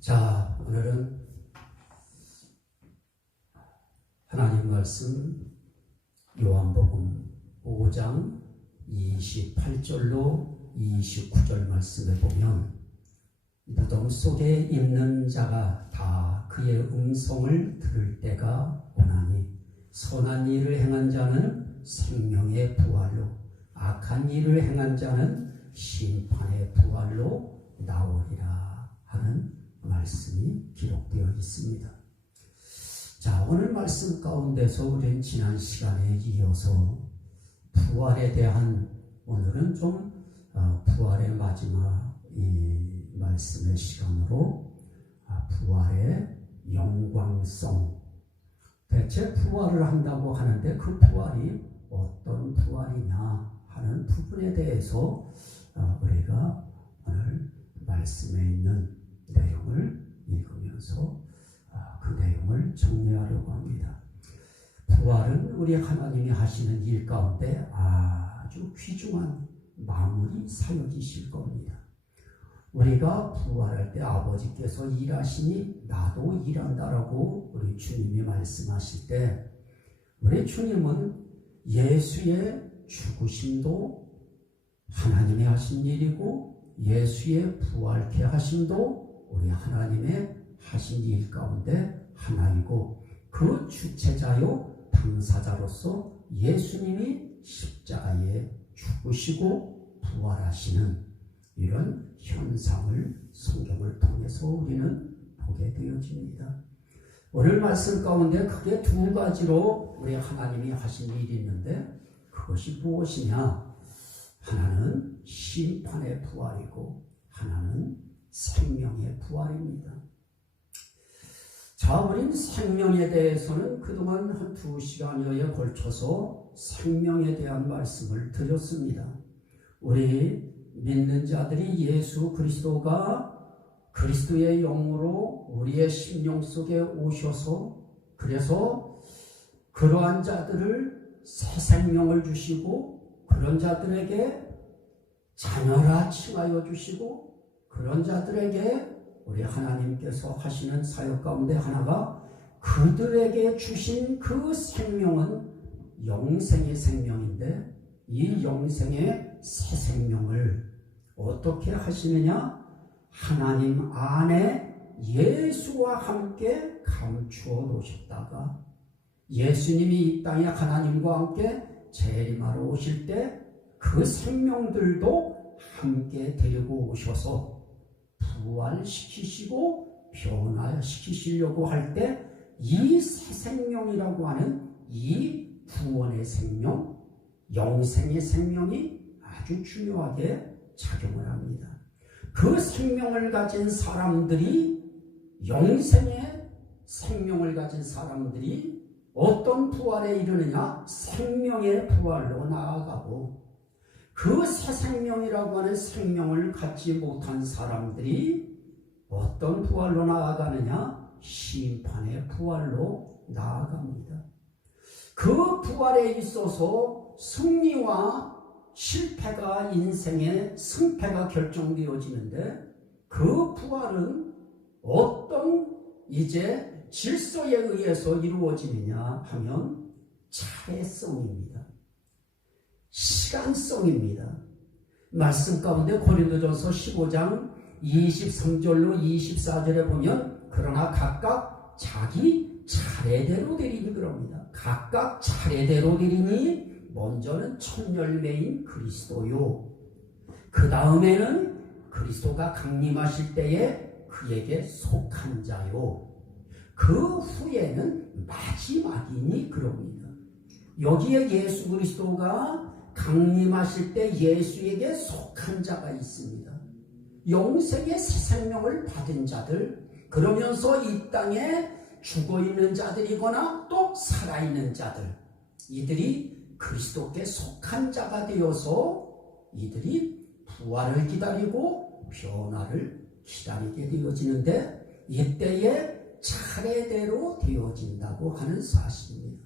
자, 오늘은 하나님 말씀 요한복음 5장 28절로 29절 말씀에 보면 무덤 속에 있는 자가 다 그의 음성을 들을 때가 오나니 선한 일을 행한 자는 생명의 부활로 악한 일을 행한 자는 심판의 부활로 나오리라 하는 말씀이 기록되어 있습니다. 자, 오늘 말씀 가운데서 우리는 지난 시간에 이어서 부활에 대한 오늘은 좀 부활의 마지막 이 말씀의 시간으로 부활의 영광성, 대체 부활을 한다고 하는데 그 부활이 어떤 부활이냐 하는 부분에 대해서 우리가 오늘 말씀에 있는 내용을 읽으면서 그 내용을 정리하려고 합니다. 부활은 우리 하나님이 하시는 일 가운데 아주 귀중한 마무리 사역이실 겁니다. 우리가 부활할 때 아버지께서 일하시니 나도 일한다라고 우리 주님이 말씀하실 때 우리 주님은 예수의 죽으심도 하나님이 하신 일이고 예수의 부활케 하심도 우리 하나님의 하신 일 가운데 하나이고 그 주체자요 당사자로서 예수님이 십자가에 죽으시고 부활하시는 이런 현상을 성경을 통해서 우리는 보게 되어집니다. 오늘 말씀 가운데 크게 두 가지로 우리 하나님이 하신 일이 있는데 그것이 무엇이냐? 하나는 심판의 부활이고 하나는 생명의 부활입니다. 자, 우린 생명에 대해서는 그동안 한 2시간여에 걸쳐서 생명에 대한 말씀을 드렸습니다. 우리 믿는 자들이 예수 그리스도가 그리스도의 영으로 우리의 심령 속에 오셔서 그래서 그러한 자들을 새 생명을 주시고 그런 자들에게 자녀라 칭하여 주시고 그런 자들에게 우리 하나님께서 하시는 사역 가운데 하나가 그들에게 주신 그 생명은 영생의 생명인데 이 영생의 새 생명을 어떻게 하시느냐? 하나님 안에 예수와 함께 감추어 놓으셨다가 예수님이 이 땅에 하나님과 함께 재림하러 오실 때 그 생명들도 함께 데리고 오셔서 부활시키시고 변화시키시려고 할 때 이 새 생명이라고 하는 이 구원의 생명, 영생의 생명이 아주 중요하게 작용을 합니다. 그 생명을 가진 사람들이 영생의 생명을 가진 사람들이 어떤 부활에 이르느냐? 생명의 부활로 나아가고 그 새 생명이라고 하는 생명을 갖지 못한 사람들이 어떤 부활로 나아가느냐? 심판의 부활로 나아갑니다. 그 부활에 있어서 승리와 실패가 인생의 승패가 결정되어지는데 그 부활은 어떤 이제 질서에 의해서 이루어지느냐 하면 차례성입니다. 시간성입니다. 말씀 가운데 고린도전서 15장 23절로 24절에 보면 그러나 각각 자기 차례대로 되리니 그럽니다. 각각 차례대로 되리니 먼저는 첫 열매인 그리스도요. 그 다음에는 그리스도가 강림하실 때에 그에게 속한 자요. 그 후에는 마지막이니 그럽니다. 여기에 예수 그리스도가 강림하실 때 예수에게 속한 자가 있습니다. 영생의 새 생명을 받은 자들, 그러면서 이 땅에 죽어있는 자들이거나 또 살아있는 자들, 이들이 그리스도께 속한 자가 되어서 이들이 부활을 기다리고 변화를 기다리게 되어지는데 이때에 차례대로 되어진다고 하는 사실입니다.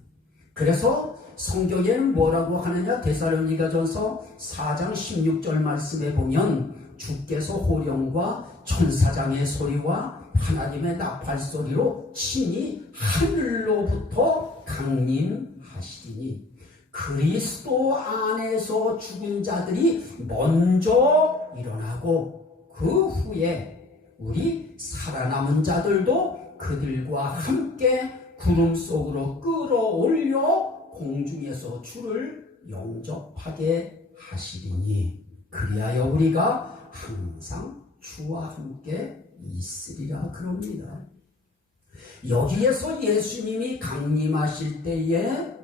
그래서 성경에는 뭐라고 하느냐? 데살로니가전서 4장 16절 말씀에 보면 주께서 호령과 천사장의 소리와 하나님의 나팔 소리로 친히 하늘로부터 강림하시리니 그리스도 안에서 죽은 자들이 먼저 일어나고 그 후에 우리 살아남은 자들도 그들과 함께 구름 속으로 끌어올려 공중에서 주를 영접하게 하시리니 그리하여 우리가 항상 주와 함께 있으리라 그럽니다. 여기에서 예수님이 강림하실 때에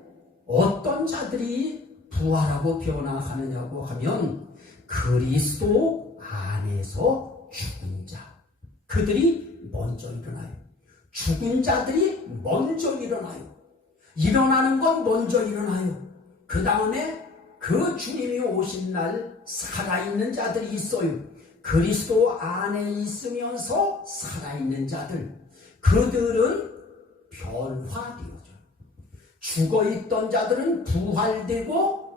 어떤 자들이 부활하고 변화하느냐고 하면 그리스도 안에서 죽은 자, 그들이 먼저 일어나요. 죽은 자들이 먼저 일어나요. 일어나는 건 먼저 일어나요. 그 다음에 그 주님이 오신 날 살아있는 자들이 있어요. 그리스도 안에 있으면서 살아있는 자들, 그들은 변화되어져요. 죽어있던 자들은 부활되고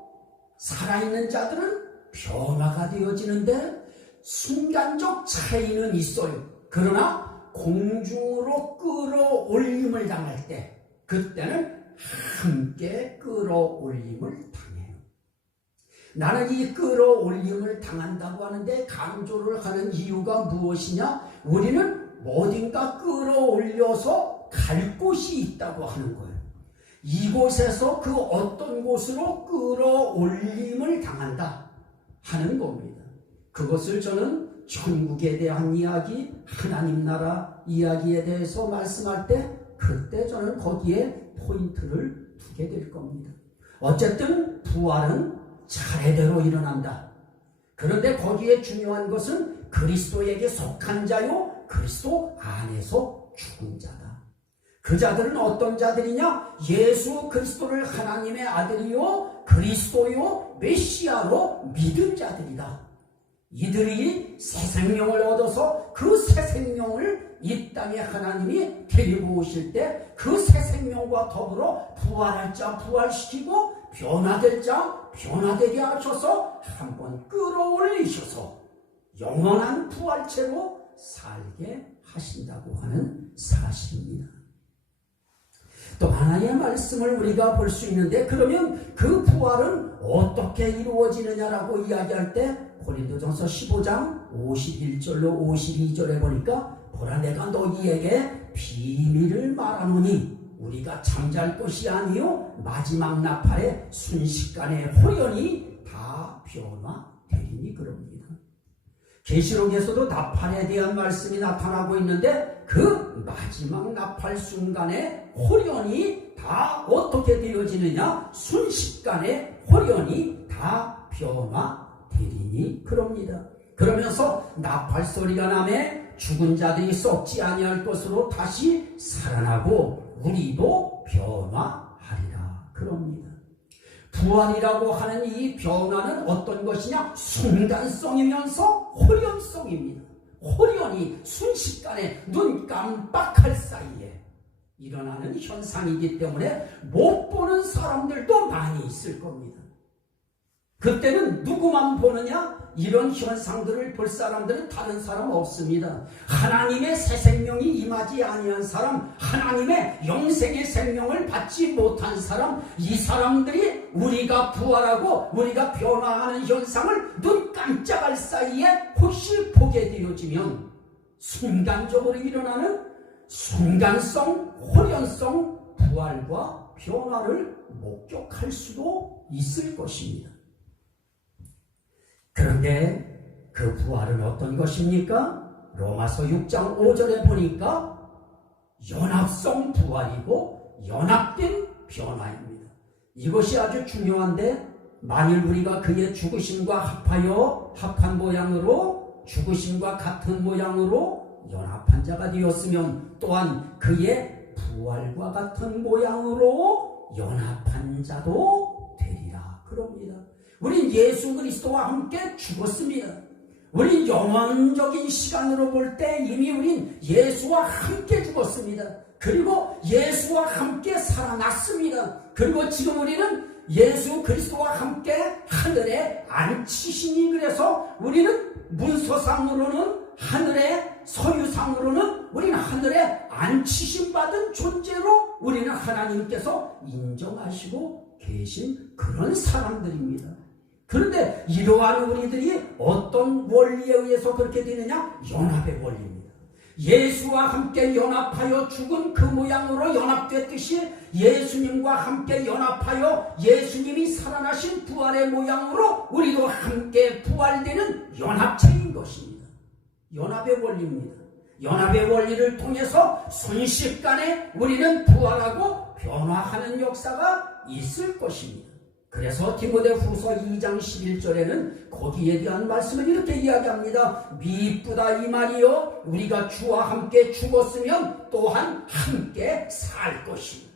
살아있는 자들은 변화가 되어지는데 순간적 차이는 있어요. 그러나 공중으로 끌어올림을 당할 때 그때는 함께 끌어올림을 당해요. 나는 이 끌어올림을 당한다고 하는데 강조를 하는 이유가 무엇이냐? 우리는 어딘가 끌어올려서 갈 곳이 있다고 하는 거예요. 이곳에서 그 어떤 곳으로 끌어올림을 당한다 하는 겁니다. 그것을 저는 천국에 대한 이야기, 하나님 나라 이야기에 대해서 말씀할 때 그때 저는 거기에 포인트를 두게 될 겁니다. 어쨌든 부활은 차례대로 일어난다. 그런데 거기에 중요한 것은 그리스도에게 속한 자요, 그리스도 안에서 죽은 자다. 그 자들은 어떤 자들이냐? 예수 그리스도를 하나님의 아들이요 그리스도요 메시아로 믿은 자들이다. 이들이 새 생명을 얻어서 그 새 생명을 이 땅에 하나님이 데리고 오실 때 그 새 생명과 더불어 부활할 자 부활시키고 변화될 자 변화되게 하셔서 한번 끌어올리셔서 영원한 부활체로 살게 하신다고 하는 사실입니다. 또 하나의 말씀을 우리가 볼 수 있는데 그러면 그 부활은 어떻게 이루어지느냐라고 이야기할 때 고린도전서 15장 51절로 52절에 보니까 보라 내가 너희에게 비밀을 말하노니 우리가 잠잘 것이 아니요 마지막 나팔에 순식간에 호련히 다 변화되리니 그럽니다. 계시록에서도 나팔에 대한 말씀이 나타나고 있는데 그 마지막 나팔 순간에 호련히 다 어떻게 되어지느냐? 순식간에 호련히 다 변화되리니 그럽니다. 그러면서 나팔 소리가 나매 죽은 자들이 썩지 아니할 것으로 다시 살아나고 우리도 변화하리라 그럽니다. 부활이라고 하는 이 변화는 어떤 것이냐? 순간성이면서 호련성입니다. 호련히 순식간에 눈 깜빡할 사이에 일어나는 현상이기 때문에 못 보는 사람들도 많이 있을 겁니다. 그때는 누구만 보느냐? 이런 현상들을 볼 사람들은 다른 사람 없습니다. 하나님의 새 생명이 임하지 아니한 사람, 하나님의 영생의 생명을 받지 못한 사람, 이 사람들이 우리가 부활하고 우리가 변화하는 현상을 눈 깜짝할 사이에 혹시 보게 되어지면 순간적으로 일어나는 순간성, 호련성 부활과 변화를 목격할 수도 있을 것입니다. 그런데 그 부활은 어떤 것입니까? 로마서 6장 5절에 보니까 연합성 부활이고 연합된 변화입니다. 이것이 아주 중요한데 만일 우리가 그의 죽으심과 합한 모양으로 죽으심과 같은 모양으로 연합한 자가 되었으면 또한 그의 부활과 같은 모양으로 연합한 자도 되리라 그럽니다. 우린 예수 그리스도와 함께 죽었습니다. 우린 영원적인 시간으로 볼 때 이미 우린 예수와 함께 죽었습니다. 그리고 예수와 함께 살아났습니다. 그리고 지금 우리는 예수 그리스도와 함께 하늘에 앉히시니 그래서 우리는 문서상으로는 하늘의 서유상으로는 우리는 하늘에 안치심받은 존재로 우리는 하나님께서 인정하시고 계신 그런 사람들입니다. 그런데 이러한 우리들이 어떤 원리에 의해서 그렇게 되느냐? 연합의 원리입니다. 예수와 함께 연합하여 죽은 그 모양으로 연합됐듯이 예수님과 함께 연합하여 예수님이 살아나신 부활의 모양으로 우리도 함께 부활되는 연합체인 것입니다. 연합의 원리입니다. 연합의 원리를 통해서 순식간에 우리는 부활하고 변화하는 역사가 있을 것입니다. 그래서 디모데후서 2장 11절에는 거기에 대한 말씀을 이렇게 이야기합니다. 미쁘다 이 말이요, 우리가 주와 함께 죽었으면 또한 함께 살 것입니다.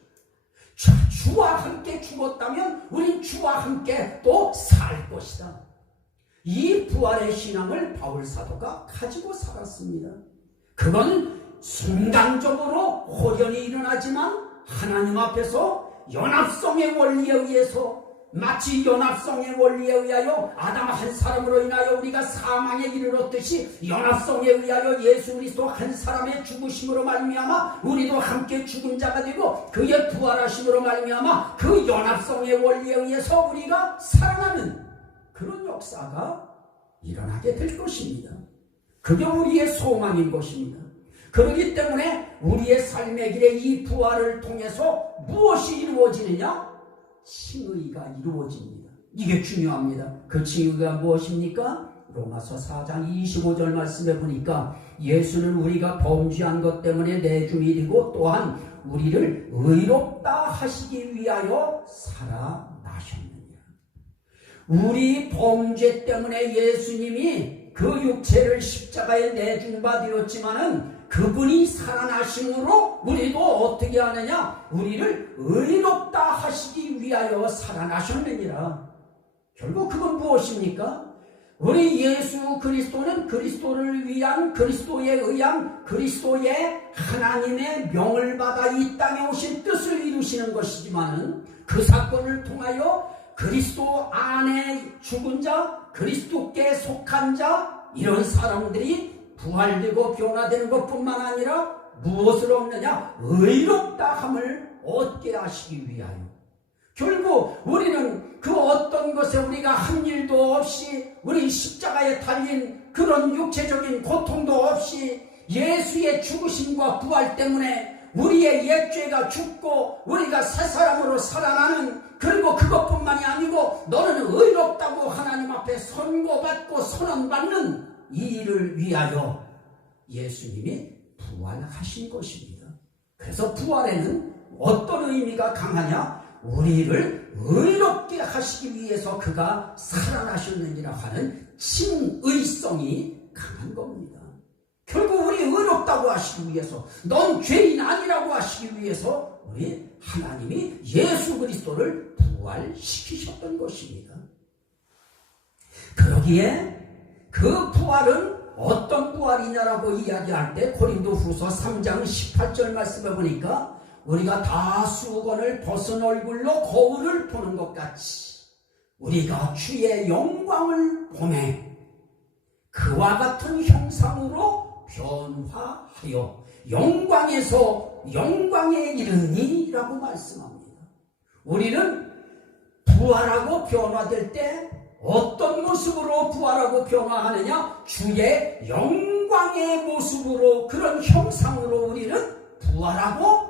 주와 함께 죽었다면 우린 주와 함께 또 살 것이다. 이 부활의 신앙을 바울 사도가 가지고 살았습니다. 그건 순간적으로 호련히 일어나지만 하나님 앞에서 연합성의 원리에 의해서, 마치 연합성의 원리에 의하여 아담 한 사람으로 인하여 우리가 사망에 이르렀듯이 연합성에 의하여 예수 그리스도 한 사람의 죽으심으로 말미암아 우리도 함께 죽은 자가 되고 그의 부활하심으로 말미암아 그 연합성의 원리에 의해서 우리가 살아나는 그런 역사가 일어나게 될 것입니다. 그게 우리의 소망인 것입니다. 그렇기 때문에 우리의 삶의 길에 이 부활을 통해서 무엇이 이루어지느냐? 칭의가 이루어집니다. 이게 중요합니다. 그 칭의가 무엇입니까? 로마서 4장 25절 말씀에 보니까 예수는 우리가 범죄한 것 때문에 내줌이 되고 또한 우리를 의롭다 하시기 위하여 살아나셨느니라. 우리 범죄 때문에 예수님이 그 육체를 십자가에 내준 바 되었지만은 그분이 살아나심으로 우리도 어떻게 하느냐? 우리를 의롭다 하시기 위하여 살아나셨느니라. 결국 그건 무엇입니까? 우리 예수 그리스도는 그리스도를 위한, 그리스도에 의한, 그리스도의 하나님의 명을 받아 이 땅에 오신 뜻을 이루시는 것이지만은 그 사건을 통하여 그리스도 안에 죽은 자, 그리스도께 속한 자, 이런 사람들이 부활되고 변화되는 것뿐만 아니라 무엇을 얻느냐? 의롭다함을 얻게 하시기 위하여. 결국 우리는 그 어떤 것에 우리가 한 일도 없이, 우리 십자가에 달린 그런 육체적인 고통도 없이 예수의 죽으심과 부활 때문에 우리의 옛죄가 죽고 우리가 새 사람으로 살아나는, 그리고 그것뿐만이 아니고 너는 의롭다고 하나님 앞에 선고받고 선언받는 이 일을 위하여 예수님이 부활하신 것입니다. 그래서 부활에는 어떤 의미가 강하냐? 우리를 의롭게 하시기 위해서 그가 살아나셨느니라 하는 칭의성이 강한 겁니다. 결국 우리 의롭다고 하시기 위해서, 넌 죄인 아니라고 하시기 위해서 우리 하나님이 예수 그리스도를 부활시키셨던 것입니다. 그러기에 그 부활은 어떤 부활이냐라고 이야기할 때 고린도후서 3장 18절 말씀을 보니까 우리가 다 수건을 벗은 얼굴로 거울을 보는 것 같이 우리가 주의 영광을 보매 그와 같은 형상으로 변화하여 영광에서 영광에 이르니 라고 말씀합니다. 우리는 부활하고 변화될 때 어떤 모습으로 부활하고 변화하느냐? 주의 영광의 모습으로, 그런 형상으로 우리는 부활하고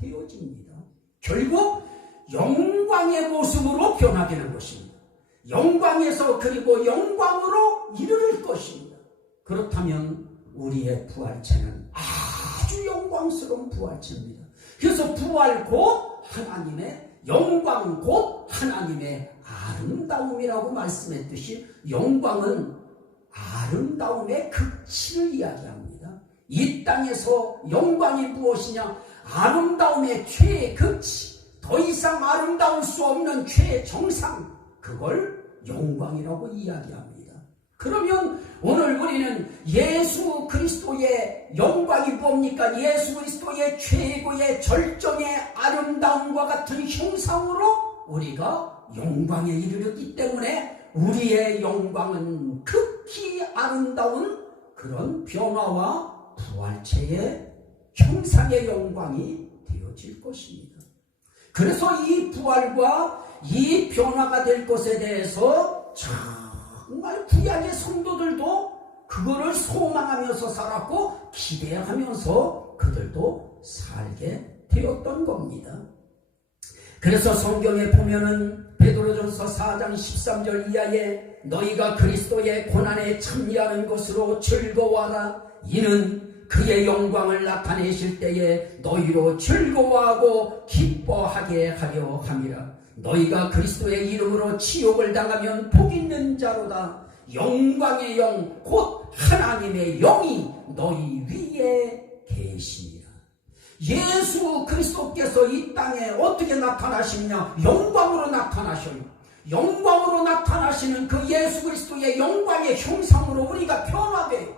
변화되어집니다. 결국 영광의 모습으로 변화되는 것입니다. 영광에서 그리고 영광으로 이르를 것입니다. 그렇다면 우리의 부활체는 아주 영광스러운 부활체입니다. 그래서 부활 곧 하나님의 영광 곧 하나님의 아름다움이라고 말씀했듯이 영광은 아름다움의 극치를 이야기합니다. 이 땅에서 영광이 무엇이냐? 아름다움의 최의 극치, 더 이상 아름다울 수 없는 최의 정상, 그걸 영광이라고 이야기합니다. 그러면 오늘 우리는 예수 그리스도의 영광이 뭡니까? 예수 그리스도의 최고의 절정의 아름다움과 같은 형상으로 우리가 영광에 이르렀기 때문에 우리의 영광은 극히 아름다운 그런 변화와 부활체의 형상의 영광이 되어질 것입니다. 그래서 이 부활과 이 변화가 될 것에 대해서 정말 구약의 성도들도 그거를 소망하면서 살았고 기대하면서 그들도 살게 되었던 겁니다. 그래서 성경에 보면은 베드로전서 4장 13절 이하에 너희가 그리스도의 고난에 참여하는 것으로 즐거워하라. 이는 그의 영광을 나타내실 때에 너희로 즐거워하고 기뻐하게 하려 함이라. 너희가 그리스도의 이름으로 치욕을 당하면 복 있는 자로다. 영광의 영 곧 하나님의 영이 너희 위에 계시니라. 예수 그리스도께서 이 땅에 어떻게 나타나시느냐? 영광으로 나타나셔요. 영광으로 나타나시는 그 예수 그리스도의 영광의 형상으로 우리가 변화돼요.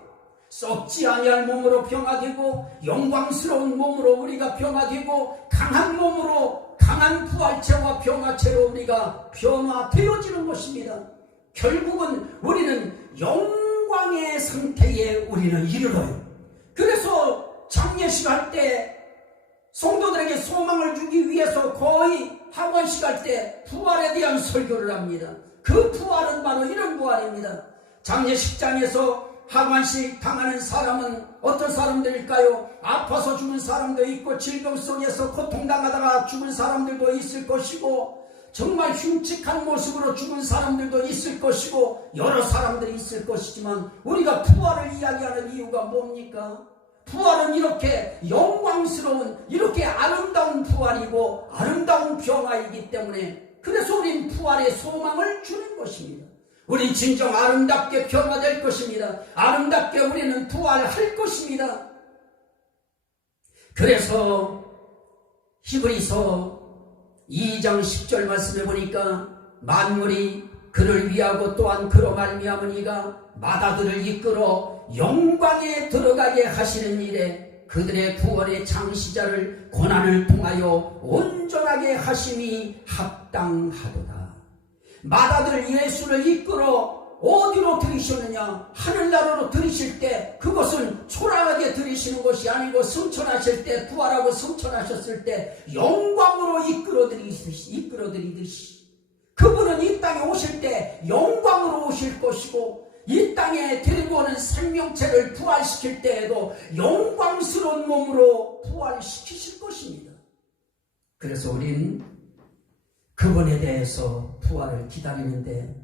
썩지 아니할 몸으로 변화되고 영광스러운 몸으로 우리가 변화되고 강한 몸으로 강한 부활체와 변화체로 우리가 변화되어지는 것입니다. 결국은 우리는 영광의 상태에 우리는 이르러요. 그래서 장례식 할 때 성도들에게 소망을 주기 위해서 거의 하관식 할 때 부활에 대한 설교를 합니다. 그 부활은 바로 이런 부활입니다. 장례식장에서 하관식 당하는 사람은 어떤 사람들일까요? 아파서 죽은 사람도 있고 질병 속에서 고통당하다가 죽은 사람들도 있을 것이고 정말 흉측한 모습으로 죽은 사람들도 있을 것이고 여러 사람들이 있을 것이지만 우리가 부활을 이야기하는 이유가 뭡니까? 부활은 이렇게 영광스러운 이렇게 아름다운 부활이고 아름다운 변화이기 때문에 그래서 우린 부활의 소망을 주는 것입니다. 우린 진정 아름답게 변화될 것입니다. 아름답게 우리는 부활할 것입니다. 그래서 히브리서 2장 10절 말씀해 보니까 만물이 그를 위하고 또한 그로 말미암으니가 마다들을 이끌어 영광에 들어가게 하시는 일에 그들의 구원의 창시자를 고난을 통하여 온전하게 하심이 합당하도다. 마다들 예수를 이끌어 어디로 들이셨느냐? 하늘나라로 들이실 때 그것은 초라하게 들이시는 것이 아니고 승천하실 때 부활하고 승천하셨을 때 영광으로 이끌어들이듯이 그분은 이 땅에 오실 때 영광으로 오실 것이고 이 땅에 데리고 오는 생명체를 부활시킬 때에도 영광스러운 몸으로 부활시키실 것입니다. 그래서 우린 그분에 대해서 부활을 기다리는데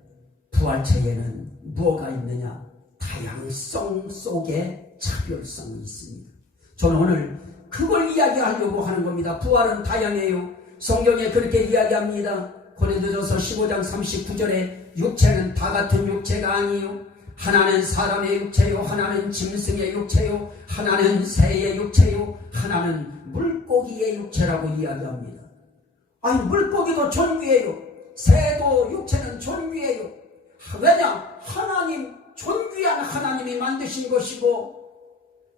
부활체에는 뭐가 있느냐? 다양성 속에 차별성이 있습니다. 저는 오늘 그걸 이야기하려고 하는 겁니다. 부활은 다양해요. 성경에 그렇게 이야기합니다. 고린도전서 15장 39절에 육체는 다 같은 육체가 아니요 하나는 사람의 육체요 하나는 짐승의 육체요 하나는 새의 육체요 하나는 물고기의 육체라고 이야기합니다. 아니 물고기도 존귀해요. 새도 육체는 존귀해요. 왜냐? 하나님, 존귀한 하나님이 만드신 것이고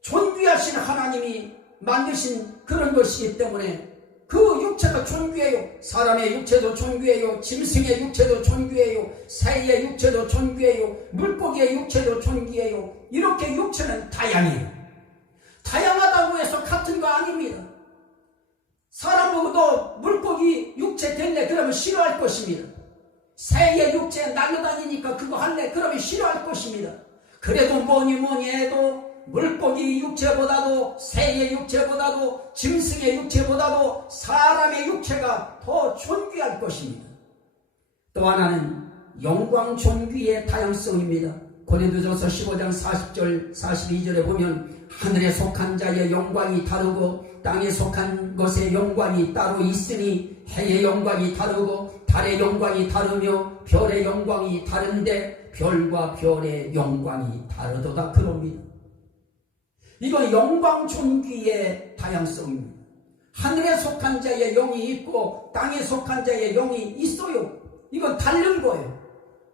존귀하신 하나님이 만드신 그런 것이기 때문에 그 육체가 존귀해요. 사람의 육체도 존귀해요. 짐승의 육체도 존귀해요. 새의 육체도 존귀해요. 물고기의 육체도 존귀해요. 이렇게 육체는 다양해요. 다양하다고 해서 같은 거 아닙니다. 사람 보고도 물고기 육체 될래 그러면 싫어할 것입니다. 새의 육체 날려다니니까 그거 할래 그러면 싫어할 것입니다. 그래도 뭐니 해도 물고기 육체보다도 새의 육체보다도 짐승의 육체보다도 사람의 육체가 더 존귀할 것입니다. 또 하나는 영광 존귀의 다양성입니다. 고린도전서 15장 40절 42절에 보면 하늘에 속한 자의 영광이 다르고 땅에 속한 것의 영광이 따로 있으니 해의 영광이 다르고 달의 영광이 다르며 별의 영광이 다른데 별과 별의 영광이 다르도다 그럽니다. 이건 영광 존귀의 다양성입니다. 하늘에 속한 자의 영이 있고 땅에 속한 자의 영이 있어요. 이건 다른 거예요.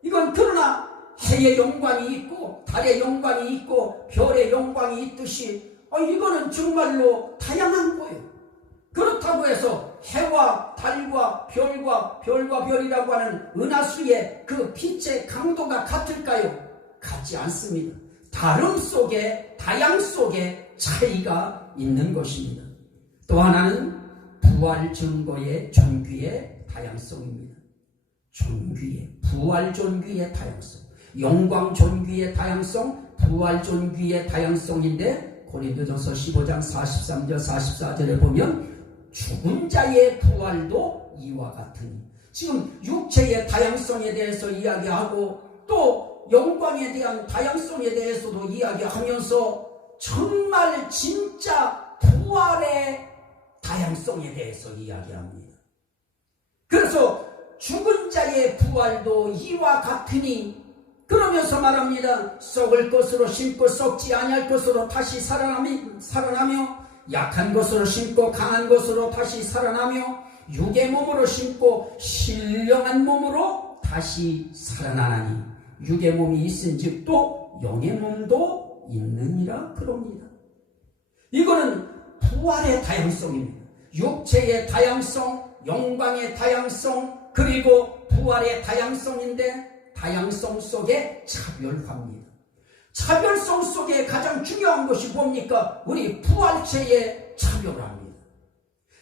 이건 그러나 해의 영광이 있고 달의 영광이 있고 별의 영광이 있듯이 이거는 정말로 다양한 거예요. 그렇다고 해서 해와 달과 별과 별이라고 하는 은하수의 그 빛의 강도가 같을까요? 같지 않습니다. 다름 속에, 다양 속에 차이가 있는 것입니다. 또 하나는 부활 증거의 존귀의 다양성입니다. 부활 존귀의 다양성, 영광 존귀의 다양성, 부활 존귀의 다양성인데 고린도전서 15장 43절 44절에 보면 죽은 자의 부활도 이와 같으니, 지금 육체의 다양성에 대해서 이야기하고 또 영광에 대한 다양성에 대해서도 이야기하면서 정말 진짜 부활의 다양성에 대해서 이야기합니다. 그래서 죽은 자의 부활도 이와 같으니, 그러면서 말합니다. 썩을 것으로 심고 썩지 아니할 것으로 다시 살아나며, 약한 것으로 심고 강한 것으로 다시 살아나며, 육의 몸으로 심고 신령한 몸으로 다시 살아나나니, 육의 몸이 있은즉 또 영의 몸도 있느니라 그럽니다. 이거는 부활의 다양성입니다. 육체의 다양성, 영광의 다양성, 그리고 부활의 다양성인데 다양성 속에 차별화입니다. 차별성 속에 가장 중요한 것이 뭡니까? 우리 부활체의 차별화입니다.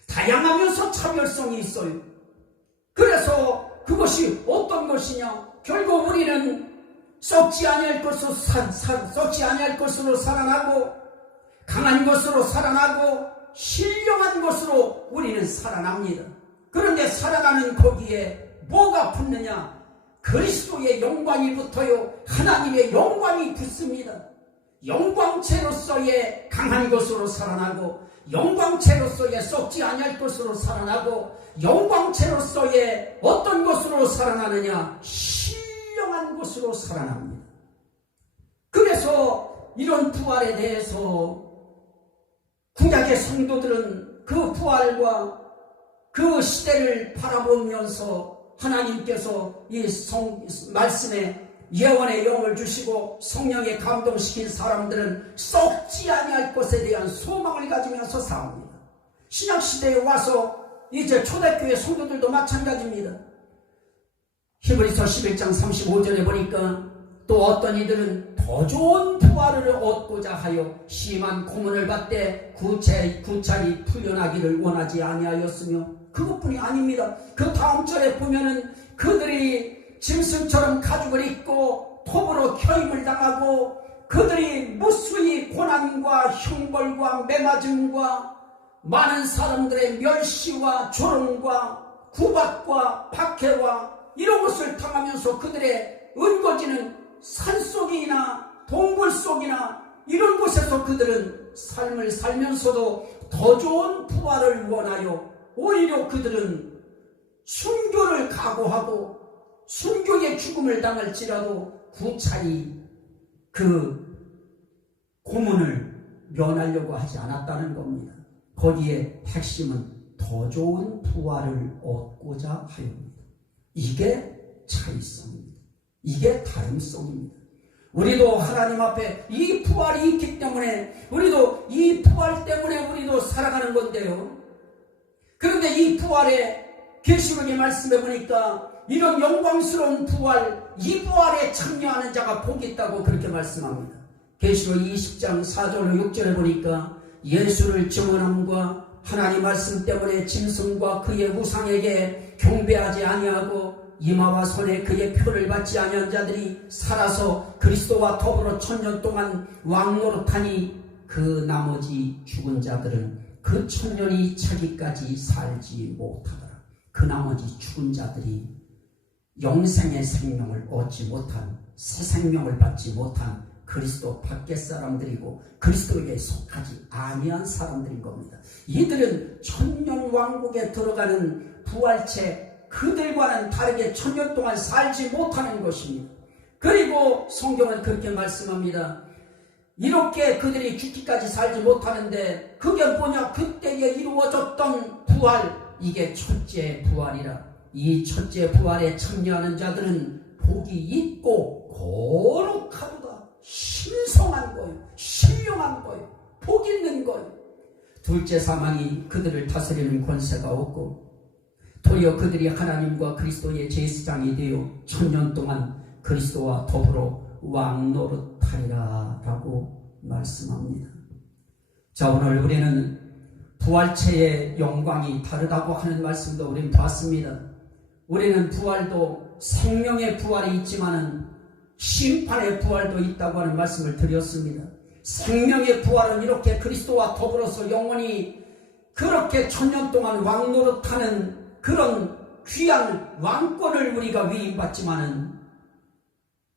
다양하면서 차별성이 있어요. 그래서 그것이 어떤 것이냐? 결국 우리는 썩지 아니할 것으로 살아나고, 강한 것으로 살아나고, 신령한 것으로 우리는 살아납니다. 그런데 살아나는 거기에 뭐가 붙느냐? 그리스도의 영광이 붙어요. 하나님의 영광이 붙습니다. 영광체로서의 강한 것으로 살아나고, 영광체로서의 썩지 아니할 것으로 살아나고, 영광체로서의 어떤 것으로 살아나느냐? 신령한 것으로 살아납니다. 그래서 이런 부활에 대해서 구약의 성도들은 그 부활과 그 시대를 바라보면서 하나님께서 이 말씀에 예언의 영을 주시고 성령에 감동시킨 사람들은 썩지 아니할 것에 대한 소망을 가지면서 삽니다. 신약시대에 와서 이제 초대교회 성도들도 마찬가지입니다. 히브리서 11장 35절에 보니까 또 어떤 이들은 더 좋은 부활을 얻고자 하여 심한 고문을 받되 구차히 풀려나기를 원하지 아니하였으며, 그것뿐이 아닙니다. 그 다음 절에 보면은 그들이 짐승처럼 가죽을 입고 톱으로 켜임을 당하고, 그들이 무수히 고난과 형벌과 매맞음과 많은 사람들의 멸시와 조롱과 구박과 박해와 이런 것을 당하면서 그들의 은거지는 산속이나 동굴 속이나 이런 곳에서 그들은 삶을 살면서도 더 좋은 부활을 원하여 오히려 그들은 순교를 각오하고 순교의 죽음을 당할지라도 구차히 그 고문을 면하려고 하지 않았다는 겁니다. 거기에 핵심은 더 좋은 부활을 얻고자 하여입니다. 이게 차이성입니다. 이게 다름성입니다. 우리도 하나님 앞에 이 부활이 있기 때문에, 우리도 이 부활 때문에 우리도 살아가는 건데요. 그런데 이 부활의 계시록의 말씀에 보니까 이런 영광스러운 부활, 이 부활에 참여하는 자가 복이 있다고 그렇게 말씀합니다. 계시록 20장 4절로 6절에 보니까 예수를 증언함과 하나님 말씀 때문에 짐승과 그의 우상에게 경배하지 아니하고 이마와 손에 그의 표를 받지 아니한 자들이 살아서 그리스도와 더불어 1000년 동안 왕노릇하니, 그 나머지 죽은 자들은 그 1000년이 차기까지 살지 못하더라. 그 나머지 죽은 자들이 영생의 생명을 얻지 못한, 새 생명을 받지 못한 그리스도 밖의 사람들이고 그리스도에게 속하지 아니한 사람들인 겁니다. 이들은 1000년 왕국에 들어가는 부활체, 그들과는 다르게 1000년 동안 살지 못하는 것입니다. 그리고 성경은 그렇게 말씀합니다. 이렇게 그들이 죽기까지 살지 못하는데 그게 뭐냐? 그때에 이루어졌던 부활, 이게 첫째 부활이라. 이 첫째 부활에 참여하는 자들은 복이 있고 거룩하도다. 신성한 거예요. 신령한 거예요. 복 있는 거예요. 둘째 사망이 그들을 다스리는 권세가 없고 도리어 그들이 하나님과 그리스도의 제사장이 되어 천년 동안 그리스도와 더불어 왕노릇하리라 라고 말씀합니다. 자, 오늘 우리는 부활체의 영광이 다르다고 하는 말씀도 우리는 봤습니다. 우리는 부활도 생명의 부활이 있지만은 심판의 부활도 있다고 하는 말씀을 드렸습니다. 생명의 부활은 이렇게 그리스도와 더불어서 영원히 그렇게 천년 동안 왕노릇하는 그런 귀한 왕권을 우리가 위임받지만은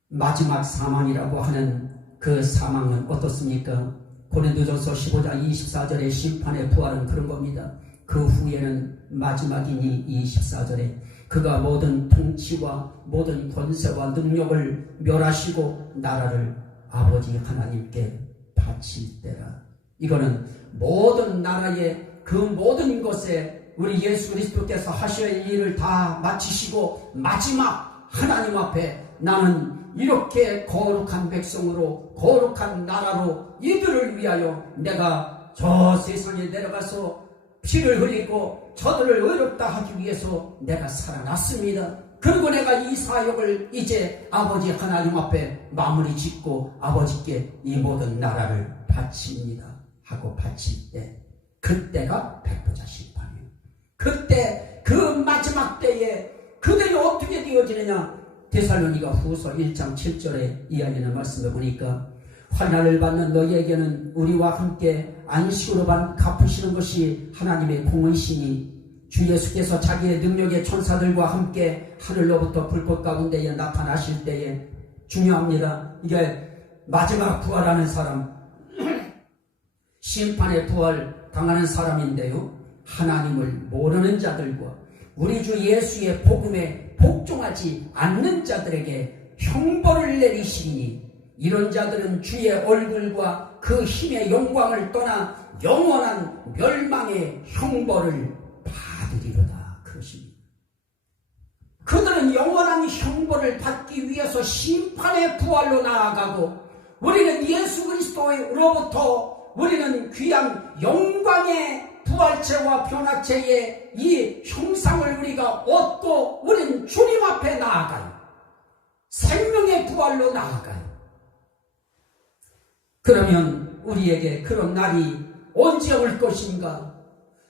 마지막 사망이라고 하는 그 사망은 어떻습니까? 고린도전서 15장 24절의 심판의 부활은 그런 겁니다. 그 후에는 마지막이니 24절에 그가 모든 통치와 모든 권세와 능력을 멸하시고 나라를 아버지 하나님께 바칠 때라. 이거는 모든 나라의 그 모든 것에 우리 예수 그리스도께서 하셔야 할 일을 다 마치시고 마지막 하나님 앞에 나는 이렇게 거룩한 백성으로 거룩한 나라로 이들을 위하여 내가 저 세상에 내려가서 피를 흘리고 저들을 의롭다 하기 위해서 내가 살아났습니다. 그리고 내가 이 사역을 이제 아버지 하나님 앞에 마무리 짓고 아버지께 이 모든 나라를 바칩니다 하고 바칠 때 그때가 백보자 심판이에요. 그때 그 마지막 때에 그들이 어떻게 되어지느냐. 데살로니가 후서 1장 7절에 이야기하는 말씀을 보니까 환난을 받는 너희에게는 우리와 함께 안식으로 갚으시는 것이 하나님의 공의시니 주 예수께서 자기의 능력의 천사들과 함께 하늘로부터 불꽃 가운데에 나타나실 때에 중요합니다. 이게 마지막 부활하는 사람 심판의 부활 당하는 사람인데요. 하나님을 모르는 자들과 우리 주 예수의 복음에 복종하지 않는 자들에게 형벌을 내리시니 이런 자들은 주의 얼굴과 그 힘의 영광을 떠나 영원한 멸망의 형벌을 받으리로다. 그러십니다. 그들은 영원한 형벌을 받기 위해서 심판의 부활로 나아가고 우리는 예수 그리스도로부터 우리는 귀한 영광의 부활체와 변화체의 이 형상을 우리가 얻고 우리는 주님 앞에 나아가요. 생명의 부활로 나아가요. 그러면 우리에게 그런 날이 언제 올 것인가?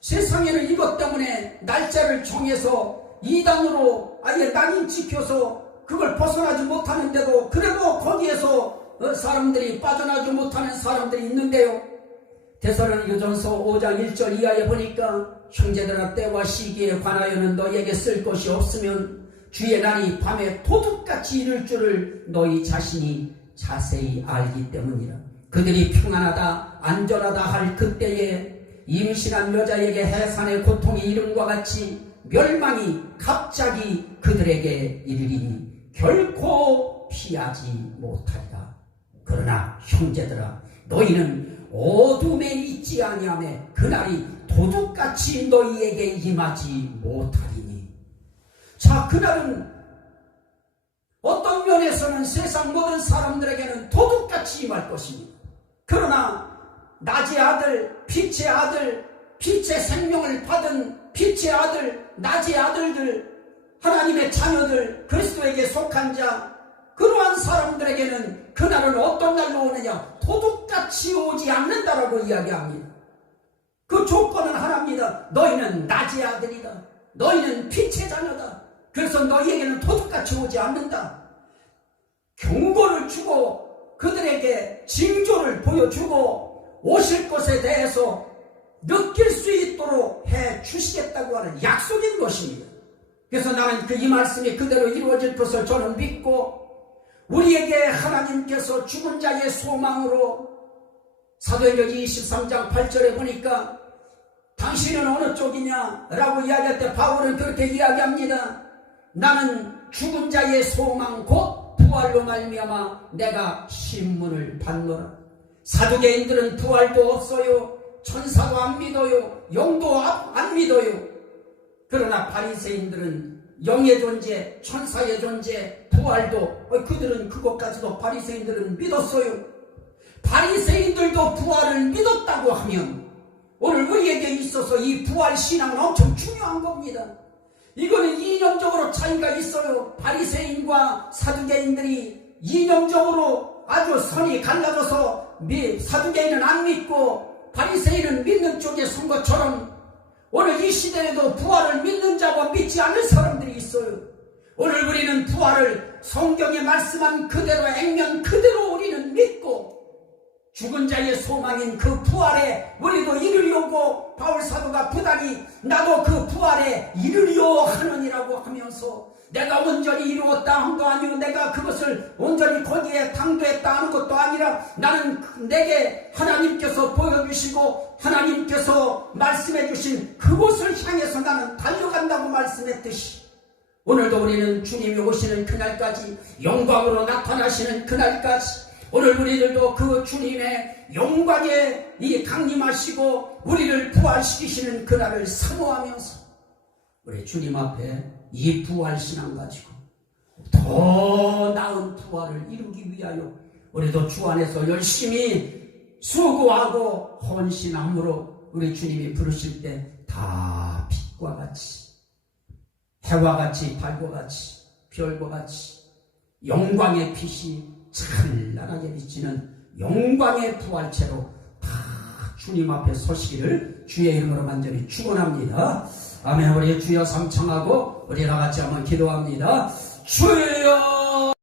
세상에는 이것 때문에 날짜를 정해서 이단으로 아예 낙인 찍혀서 그걸 벗어나지 못하는데도 그래도 거기에서 사람들이 빠져나지 못하는 사람들이 있는데요. 데살로니가전서 5장 1절 이하에 보니까 형제들아 때와 시기에 관하여는 너희에게 쓸 것이 없으면 주의 날이 밤에 도둑같이 이를 줄을 너희 자신이 자세히 알기 때문이라. 그들이 평안하다 안전하다 할 그때에 임신한 여자에게 해산의 고통이 이름과 같이 멸망이 갑자기 그들에게 이르리니 결코 피하지 못하리라. 그러나 형제들아 너희는 어둠에 있지 아니하매 그날이 도둑같이 너희에게 임하지 못하리니. 자, 그날은 어떤 면에서는 세상 모든 사람들에게는 도둑같이 임할 것입니다. 그러나 낮의 아들, 빛의 아들, 빛의 생명을 받은 빛의 아들, 낮의 아들들, 하나님의 자녀들, 그리스도에게 속한 자, 그러한 사람들에게는 그날은 어떤 날로 오느냐? 도둑같이 오지 않는다라고 이야기합니다. 그 조건은 하나입니다. 너희는 낮의 아들이다. 너희는 빛의 자녀다. 그래서 너희에게는 도둑같이 오지 않는다. 경고를 주고 그들에게 징조를 보여주고 오실 것에 대해서 느낄 수 있도록 해 주시겠다고 하는 약속인 것입니다. 그래서 나는 이 말씀이 그대로 이루어질 것을 저는 믿고 우리에게 하나님께서 죽은 자의 소망으로 사도행전 23장 8절에 보니까 당신은 어느 쪽이냐? 라고 이야기할 때 바울은 그렇게 이야기합니다. 나는 죽은 자의 소망 곧 부활로 말미암아 내가 신문을 받노라. 사두개인들은 부활도 없어요. 천사도 안 믿어요. 영도 안 믿어요. 그러나 바리새인들은 영의 존재, 천사의 존재, 부활도 그들은 그것까지도 바리새인들은 믿었어요. 바리새인들도 부활을 믿었다고 하면 오늘 우리에게 있어서 이 부활신앙은 엄청 중요한 겁니다. 이거는 이념적으로 차이가 있어요. 바리새인과 사두개인들이 이념적으로 아주 선이 갈라져서 사두개인은 안 믿고 바리새인은 믿는 쪽에 선 것처럼 오늘 이 시대에도 부활을 믿는 자와 믿지 않는 사람들이 있어요. 오늘 우리는 부활을 성경에 말씀한 그대로 액면 그대로 우리는 믿고 죽은 자의 소망인 그 부활에 우리도 이르려고 바울사도가 부단히 나도 그 부활에 이르려 하느니라고 하면서 내가 온전히 이루었다 함도 아니고 내가 그것을 온전히 거기에 당도했다 하는 것도 아니라 나는 내게 하나님께서 보여주시고 하나님께서 말씀해 주신 그곳을 향해서 나는 달려간다고 말씀했듯이 오늘도 우리는 주님이 오시는 그날까지 영광으로 나타나시는 그날까지 오늘 우리들도 그 주님의 영광에 강림하시고 우리를 부활시키시는 그날을 사모하면서 우리 주님 앞에 이 부활신앙 가지고 더 나은 부활을 이루기 위하여 우리도 주 안에서 열심히 수고하고 헌신함으로 우리 주님이 부르실 때 다 빛과 같이 해와 같이 달과 같이 별과 같이 영광의 빛이 찬란하게 비치는 영광의 부활체로 다 주님 앞에 서시기를 주의 이름으로 간절히 축원합니다. 아멘. 우리 주여 삼창하고 우리 다 같이 한번 기도합니다. 주여